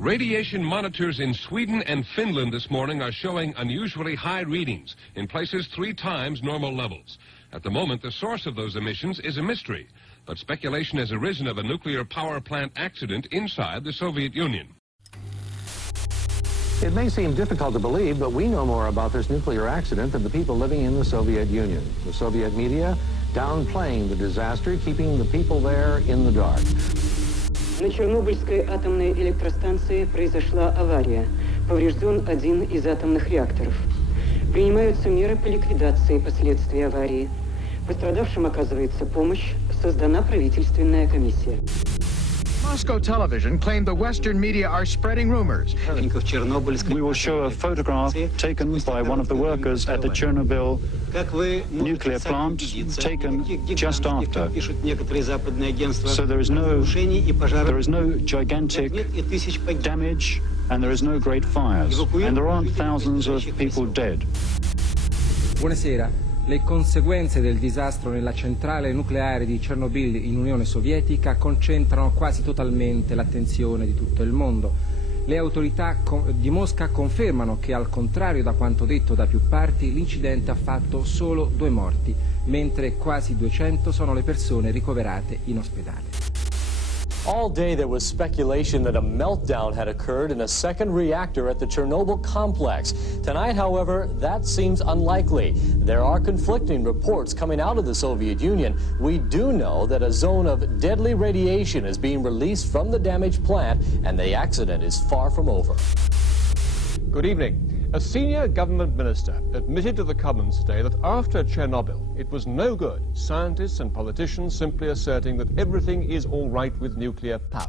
Radiation monitors in Sweden and Finland this morning are showing unusually high readings, in places 3 times normal levels. At the moment, the source of those emissions is a mystery, but speculation has arisen of a nuclear power plant accident inside the Soviet Union. It may seem difficult to believe, but we know more about this nuclear accident than the people living in the Soviet Union. The Soviet media downplaying the disaster, keeping the people there in the dark. На Чернобыльской атомной электростанции произошла авария. Поврежден один из атомных реакторов. Принимаются меры по ликвидации последствий аварии. Пострадавшим оказывается помощь. Создана правительственная комиссия. Moscow television claimed the Western media are spreading rumors. We will show a photograph taken by one of the workers at the Chernobyl nuclear plant, taken just after. So there is no gigantic damage and there is no great fires. And there aren't thousands of people dead. Buonasera. Le conseguenze del disastro nella centrale nucleare di Chernobyl in Unione Sovietica concentrano quasi totalmente l'attenzione di tutto il mondo. Le autorità di Mosca confermano che, al contrario da quanto detto da più parti, l'incidente ha fatto solo 2 morti, mentre quasi 200 sono le persone ricoverate in ospedale. All day there was speculation that a meltdown had occurred in a second reactor at the Chernobyl complex. Tonight, however, that seems unlikely. There are conflicting reports coming out of the Soviet Union. We do know that a zone of deadly radiation is being released from the damaged plant, and the accident is far from over. Good evening. A senior government minister admitted to the Commons today that after Chernobyl, it was no good scientists and politicians simply asserting that everything is all right with nuclear power.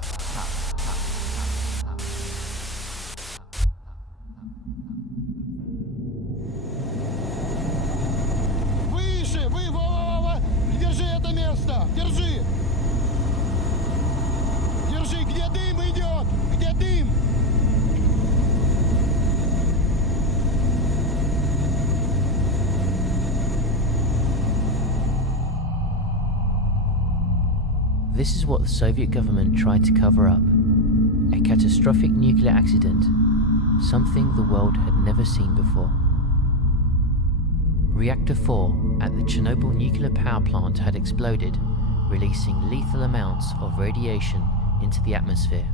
Выше! Держи это место! Держи! Держи! Где дым идет? Где дым? This is what the Soviet government tried to cover up. A catastrophic nuclear accident, something the world had never seen before. Reactor 4 at the Chernobyl nuclear power plant had exploded, releasing lethal amounts of radiation into the atmosphere.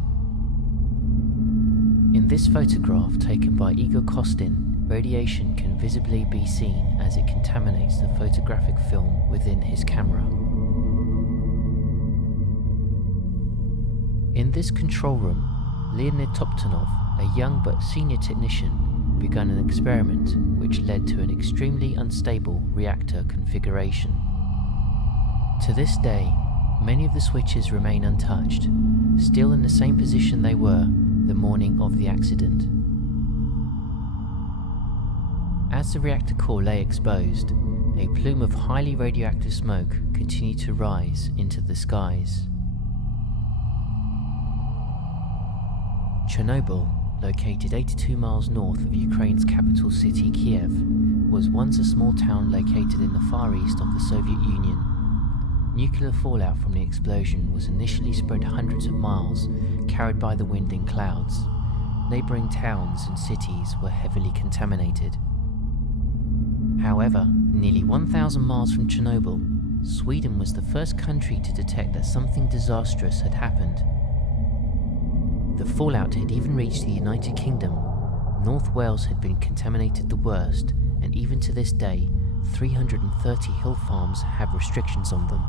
In this photograph taken by Igor Kostin, radiation can visibly be seen as it contaminates the photographic film within his camera. In this control room, Leonid Toptonov, a young but senior technician, began an experiment which led to an extremely unstable reactor configuration. To this day, many of the switches remain untouched, still in the same position they were the morning of the accident. As the reactor core lay exposed, a plume of highly radioactive smoke continued to rise into the skies. Chernobyl, located 82 miles north of Ukraine's capital city Kiev, was once a small town located in the far east of the Soviet Union. Nuclear fallout from the explosion was initially spread hundreds of miles, carried by the wind in clouds. Neighbouring towns and cities were heavily contaminated. However, nearly 1,000 miles from Chernobyl, Sweden was the first country to detect that something disastrous had happened. The fallout had even reached the United Kingdom. North Wales had been contaminated the worst, and even to this day, 330 hill farms have restrictions on them.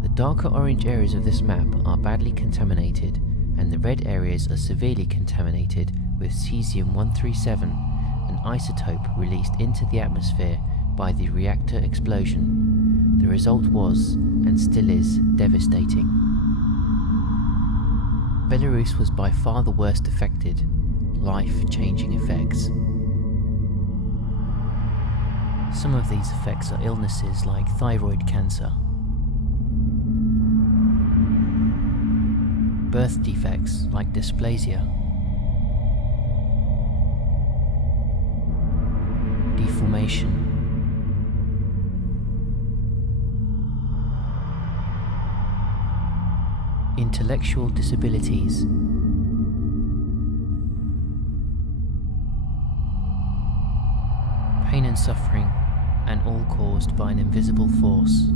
The darker orange areas of this map are badly contaminated, and the red areas are severely contaminated with cesium-137, an isotope released into the atmosphere by the reactor explosion. The result was, and still is, devastating. Belarus was by far the worst affected, life-changing effects. Some of these effects are illnesses like thyroid cancer, birth defects like dysplasia, deformation, intellectual disabilities, human suffering, and all caused by an invisible force.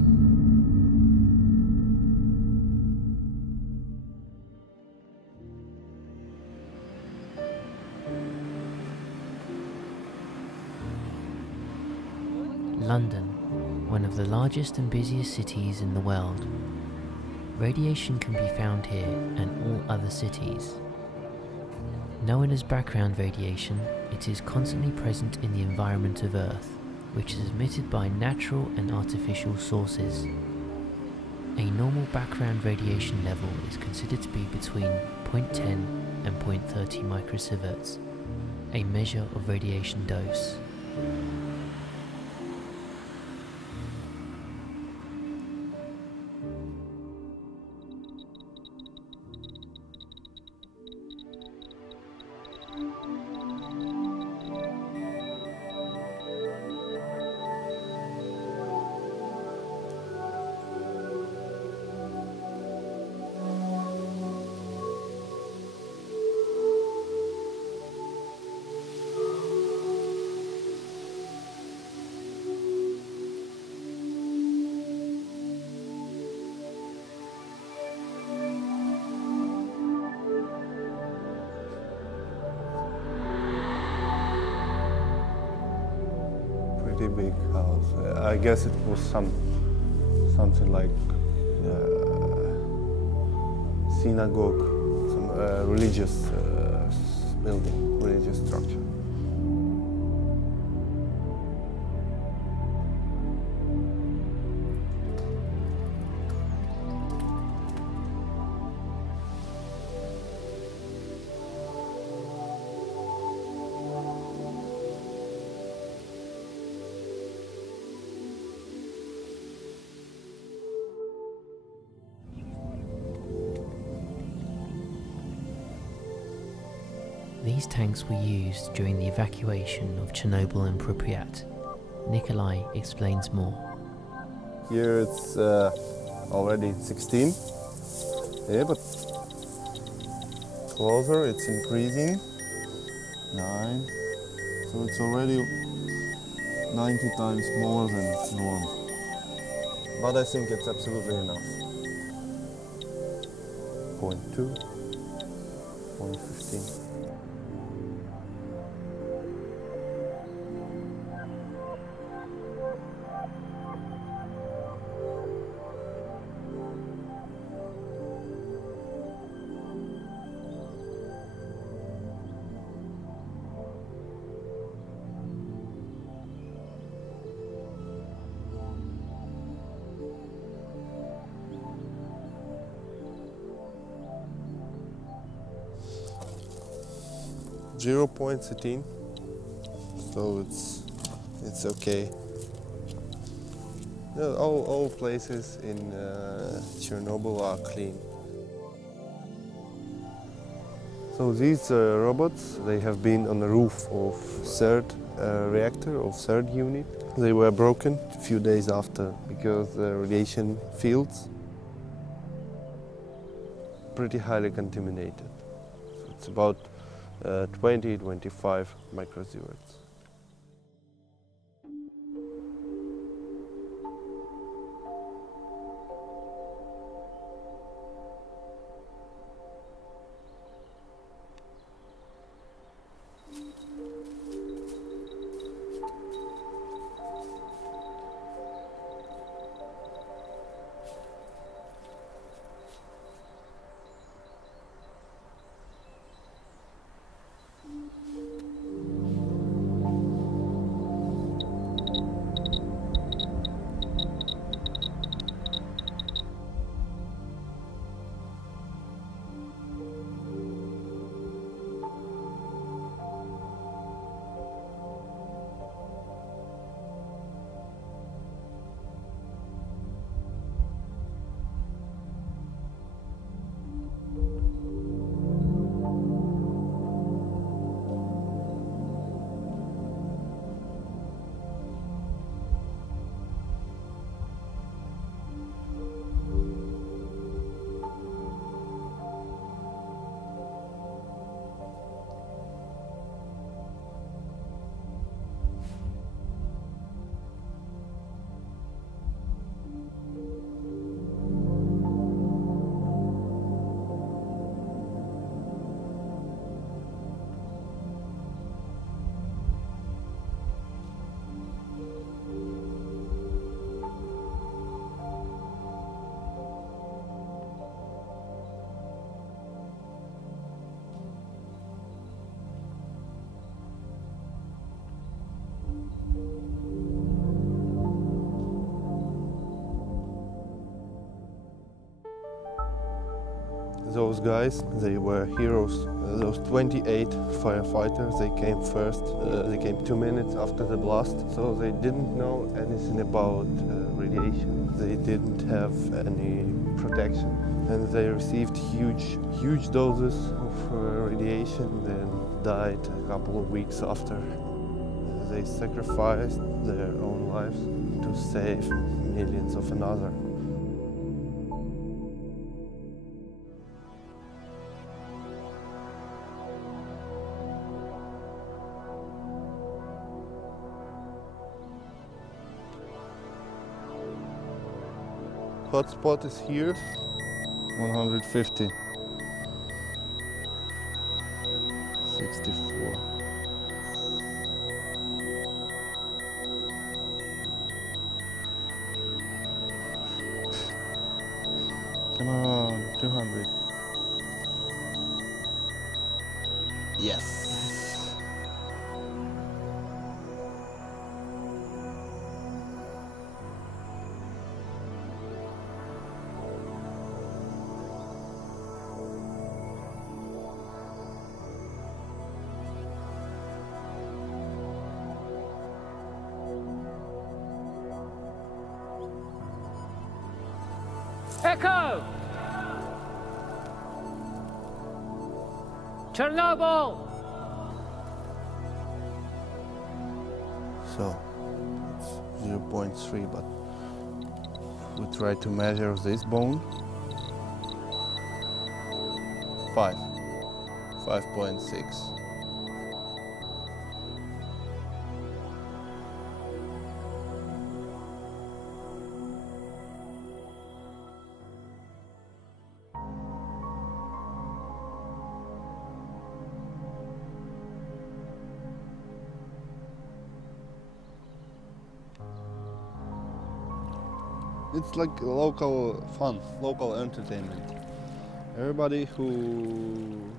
London, one of the largest and busiest cities in the world. Radiation can be found here and all other cities. Known as background radiation, it is constantly present in the environment of Earth, which is emitted by natural and artificial sources. A normal background radiation level is considered to be between 0.10 and 0.30 microsieverts, a measure of radiation dose. Big house. I guess it was something like synagogue, some religious building, religious structure. These tanks were used during the evacuation of Chernobyl and Pripyat. Nikolai explains more. Here it's already 16. Yeah, but closer it's increasing. 9. So it's already 90 times more than normal. But I think it's absolutely enough. 0.2, 0.15. .13, so it's okay. All places in Chernobyl are clean. So these robots, they have been on the roof of third reactor, of third unit. They were broken a few days after because the radiation fields pretty highly contaminated. So it's about 20-25 microsieverts. Those guys, they were heroes. Those 28 firefighters, they came first. They came 2 minutes after the blast, so they didn't know anything about radiation. They didn't have any protection, and they received huge doses of radiation, then died a couple of weeks after. They sacrificed their own lives to save millions of another. Hotspot is here, 150, 64. Come on, 200. Yes. Echo! Chernobyl! So, it's 0.3, but we try to measure this bone. 5.6. It's like local fun, local entertainment. Everybody who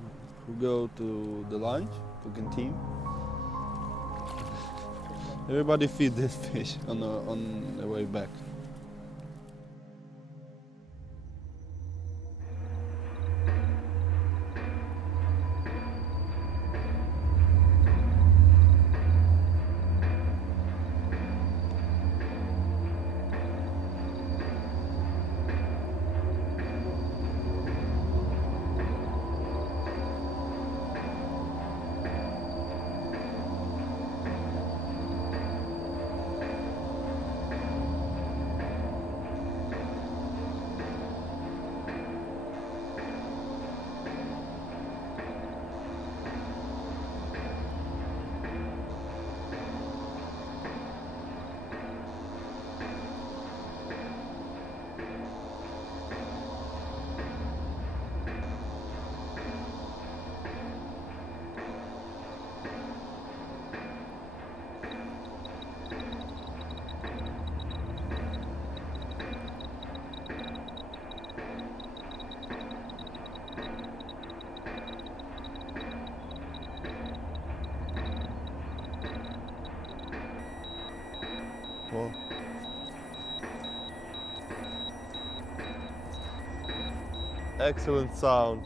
go to the lunch, to canteen, everybody feed this fish on the way back. Whoa. Excellent sound.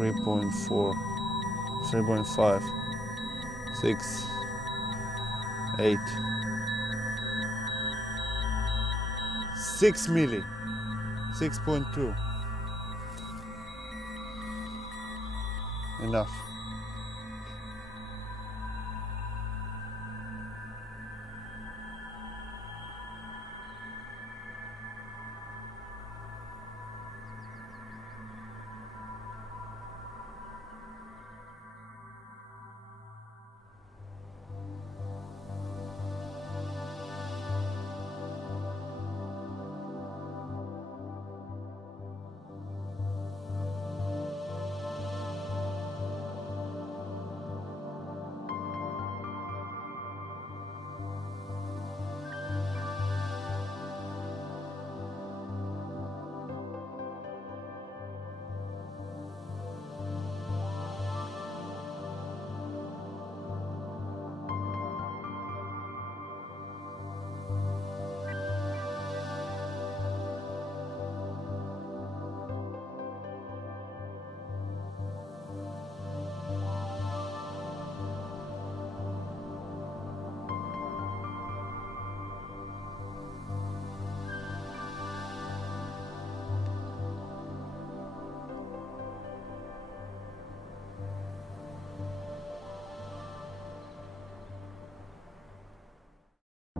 .4, 3.5, 6, 8, 6 milli, 6.2. enough.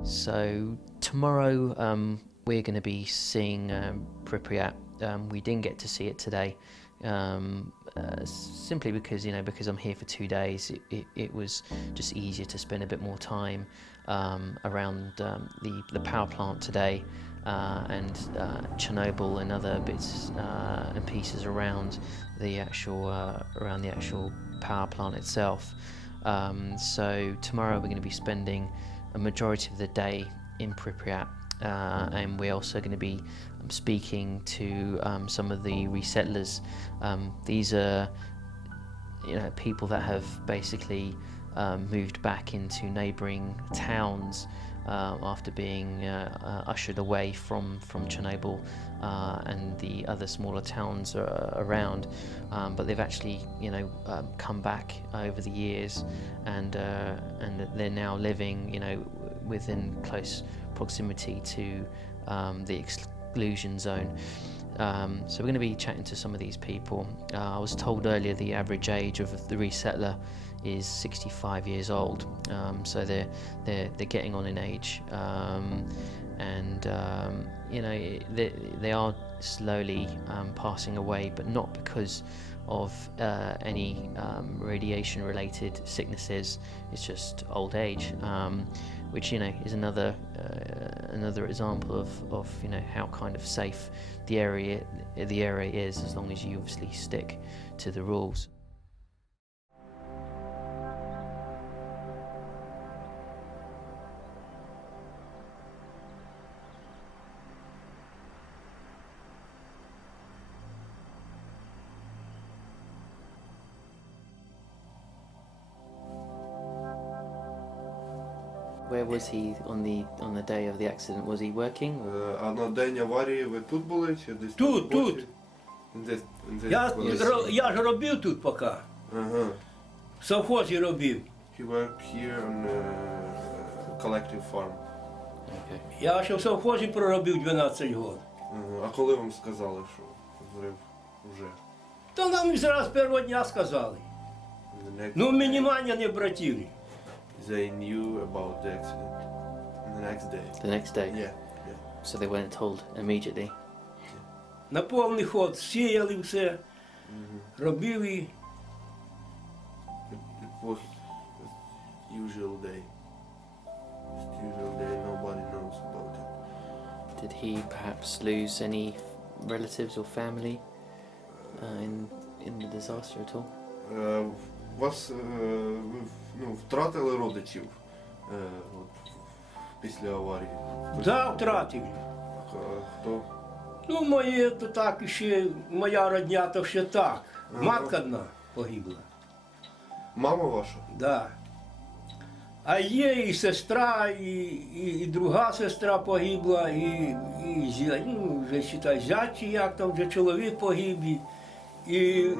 So tomorrow we're going to be seeing Pripyat. We didn't get to see it today, simply because because I'm here for 2 days. It was just easier to spend a bit more time around the power plant today and Chernobyl and other bits and pieces around the actual power plant itself. So tomorrow we're going to be spending a majority of the day in Pripyat, and we're also going to be speaking to some of the resettlers. These are people that have basically moved back into neighbouring towns after being ushered away from Chernobyl and the other smaller towns around, but they've actually come back over the years, and they're now living within close proximity to the exclusion zone. So we're going to be chatting to some of these people. I was told earlier the average age of the resettler is 65 years old, so they're getting on in age, and they are slowly passing away, but not because of any radiation-related sicknesses. It's just old age, which is another example of how kind of safe the area is, as long as you obviously stick to the rules. Where was he on the day of the accident? Was he working? А на день аварії ви тут були чи десь? Тут. Десь Я ж робив тут поки. Ага. В совхозі робив. He worked here on a collective farm. Okay. Я ще в совхозі проробив 12 років. А коли вам сказали, що зрив вже? Та нам зразу першого дня сказали. Ну, мінімально не обратили. They knew about the accident the next day. The next day? Yeah. So they weren't told immediately? На повний ход сіяли все, робили. It was usual day. Usual day, nobody knows about it. Did he perhaps lose any relatives or family in the disaster at all? Вас втратили родичів після аварії? Да, втратили. Хто? Ну, моє то так ще, моя родня то ще так. Матка одна погибла. Мама ваша? Да. А є і сестра, і друга сестра погибла, і вже считай, зять, чи як там, вже чоловік погиб, і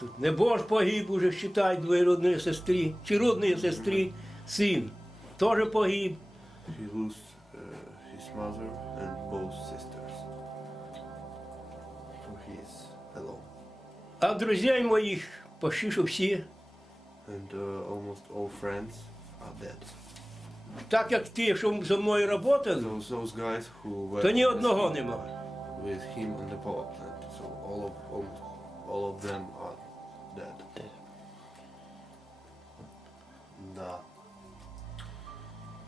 тут небож погиб, уже считай, двоюродної сестри, чи родної сестри, син, теж погиб. He lost his mother and both sisters. So he is alone. А друзей моїх почти що всі. And almost all friends are dead. Так як ті, що зі мною працювали, Those guys who were то ні одного нема. with him on the power plant. So almost all of them are dead. Да.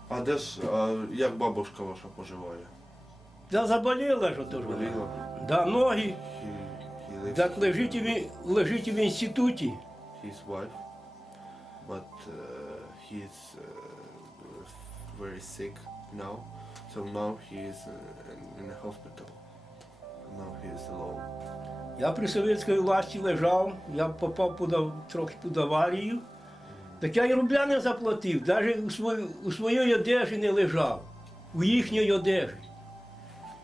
А де ж, як бабушка ваша поживає? Да заболіла ж ото ж. Заболіла? Да, ноги. He lives Так лежить в інституті. his wife, but he's very sick now. So now he is in a hospital. Now he is alone. Я при совєтській власті лежав, я попав трохи під аварію. Так я і рубля не заплатив, навіть у своїй одежі не лежав, у їхній одежі.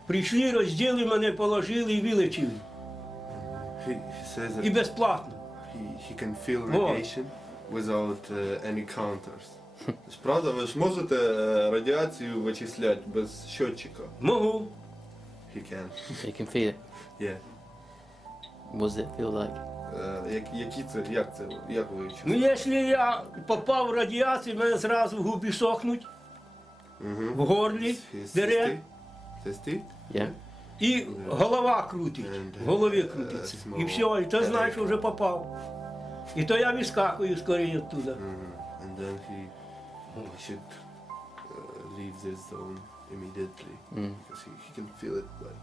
Прийшли, розділи мене, положили і вилечили. He says that І безплатно. he can feel radiation without any counters. Правда, ви ж можете радіацію вичисляти без щотчика? Можу. He can. You can feel it. Yeah. What does it feel like? Як ви Ну, якщо я попав в радіацію, мене зразу губи сохнуть, в горлі дере, Yeah. і голова крутить, в голові крутиться. І все, і ти знаєш, що вже попав. І то я вискакую скоріше оттуда. And then he should leave this zone immediately because he can feel it. But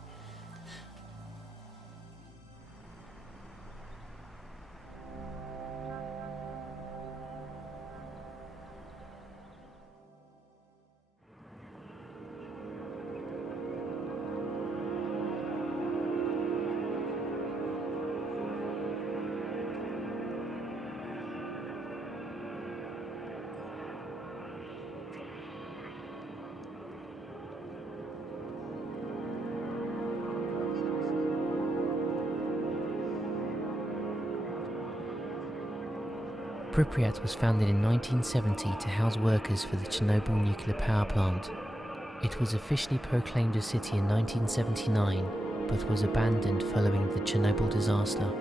Pripyat was founded in 1970 to house workers for the Chernobyl nuclear power plant. It was officially proclaimed a city in 1979, but was abandoned following the Chernobyl disaster.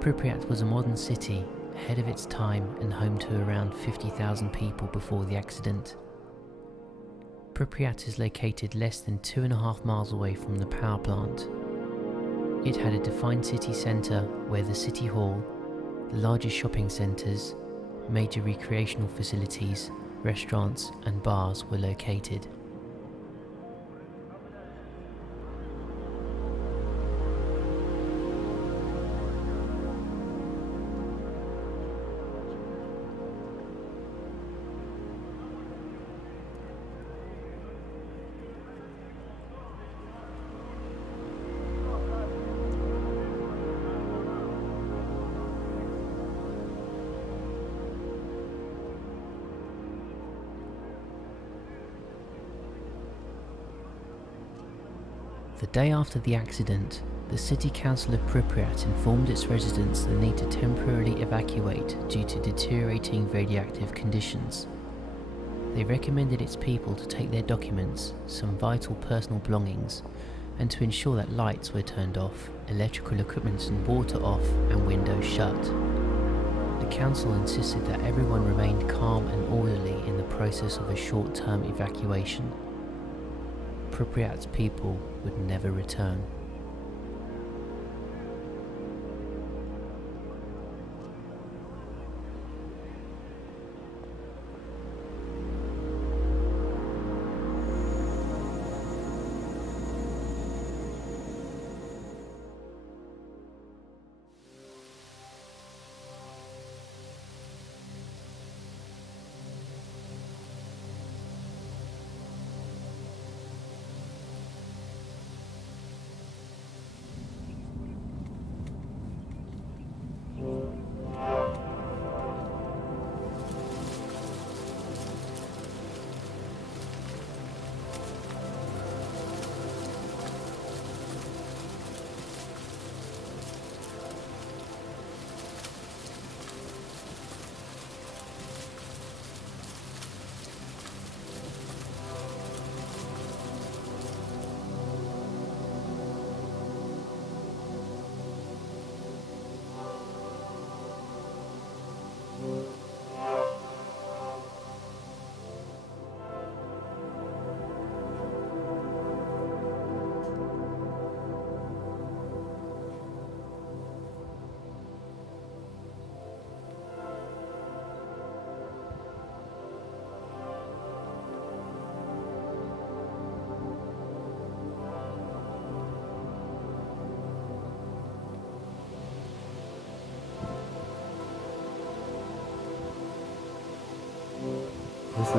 Pripyat was a modern city, ahead of its time and home to around 50,000 people before the accident. Pripyat is located less than 2.5 miles away from the power plant. It had a defined city centre where the city hall, the largest shopping centres, major recreational facilities, restaurants and bars were located. The day after the accident, the City Council of Pripyat informed its residents they need to temporarily evacuate due to deteriorating radioactive conditions. They recommended its people to take their documents, some vital personal belongings, and to ensure that lights were turned off, electrical equipment and water off, and windows shut. The council insisted that everyone remained calm and orderly in the process of a short-term evacuation. Pripyat's people would never return.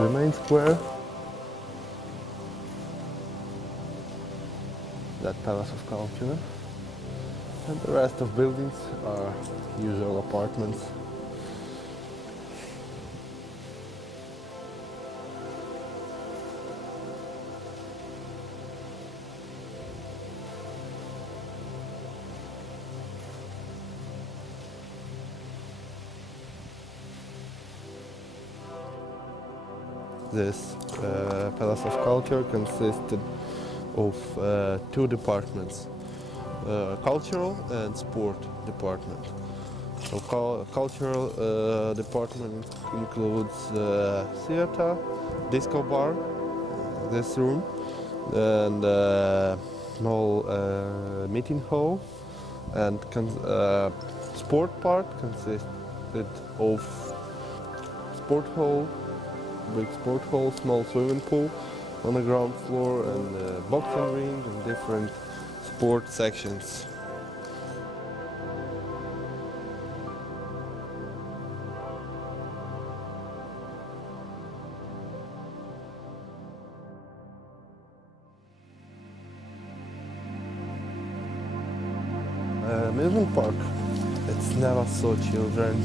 the main square. That Palace of Culture. And the rest of buildings are usual apartments. This Palace of Culture consisted of two departments, cultural and sport department. So cultural department includes theater, disco bar, this room, and small meeting hall, and sport part consisted of sport hall, big sport hall, small swimming pool on the ground floor, and boxing ring and different sport sections. Amusement park. It's never saw children.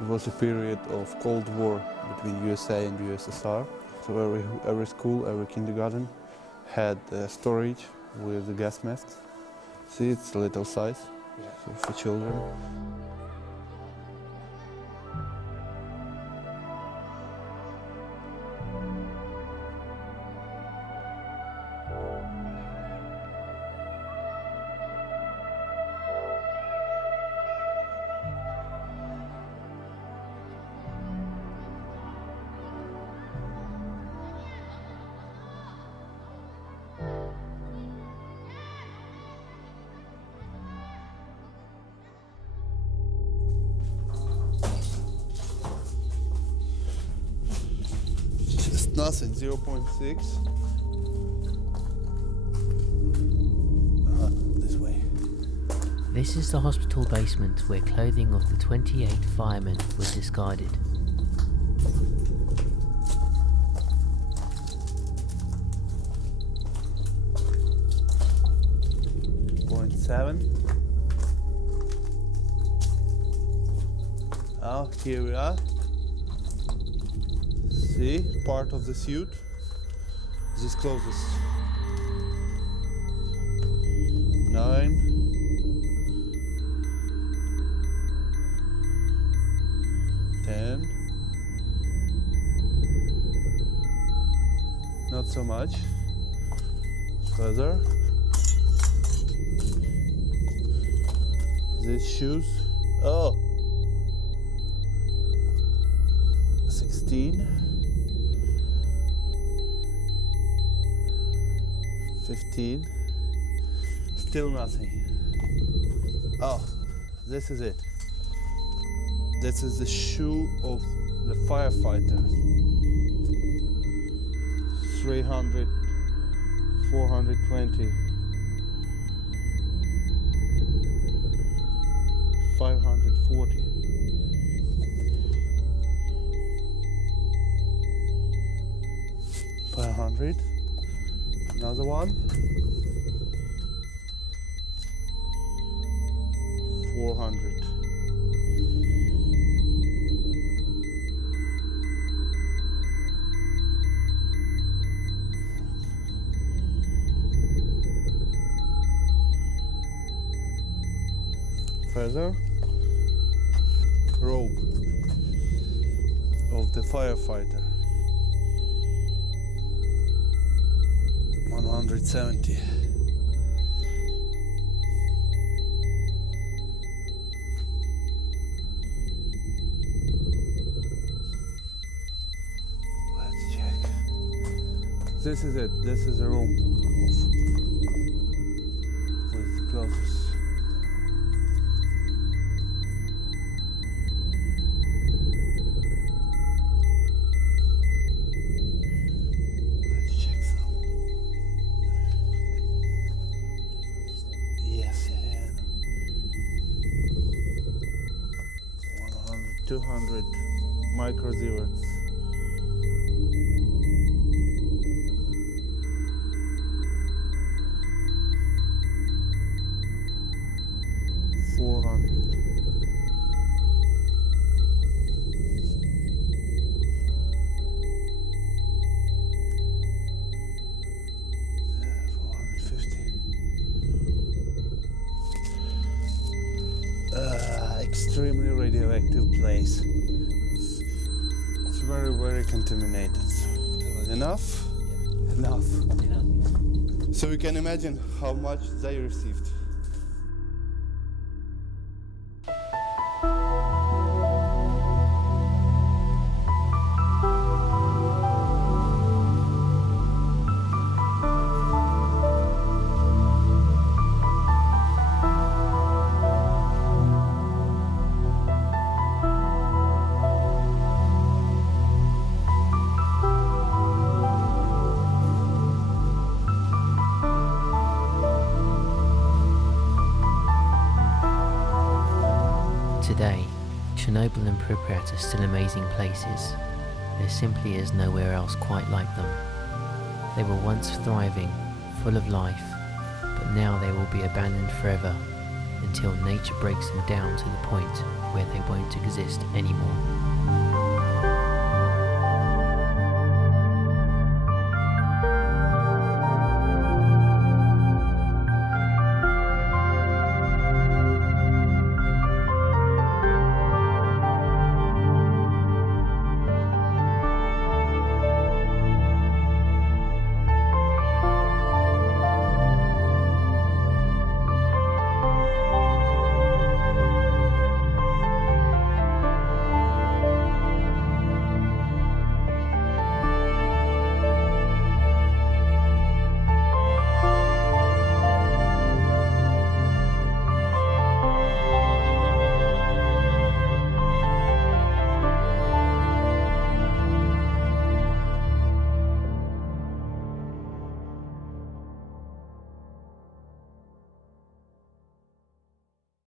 It was a period of Cold War between USA and USSR. So every school, every kindergarten had storage with the gas masks. See, it's a little size, so for children. Nothing, 0.6. This way. This is the hospital basement where clothing of the 28 firemen was discarded. 7. Oh, here we are. See, part of the suit. This closest. 9. 10. Not so much. Further. These shoes. Oh. 16. 15. Still nothing. Oh, this is it. This is the shoe of the firefighter. 300, 420, 540. 500. Another one. 400. Further, robe of the firefighter. 170. Let's check. This is it. This is a room with clothes. Let's check some. Yes, yeah. 100, 200 micro zivets. 400. 450. Extremely radioactive place. It's very, very contaminated. So, enough? Enough. So you can imagine how much they received. Today, Chernobyl and Pripyat are still amazing places. There simply is nowhere else quite like them. They were once thriving, full of life, but now they will be abandoned forever until nature breaks them down to the point where they won't exist anymore.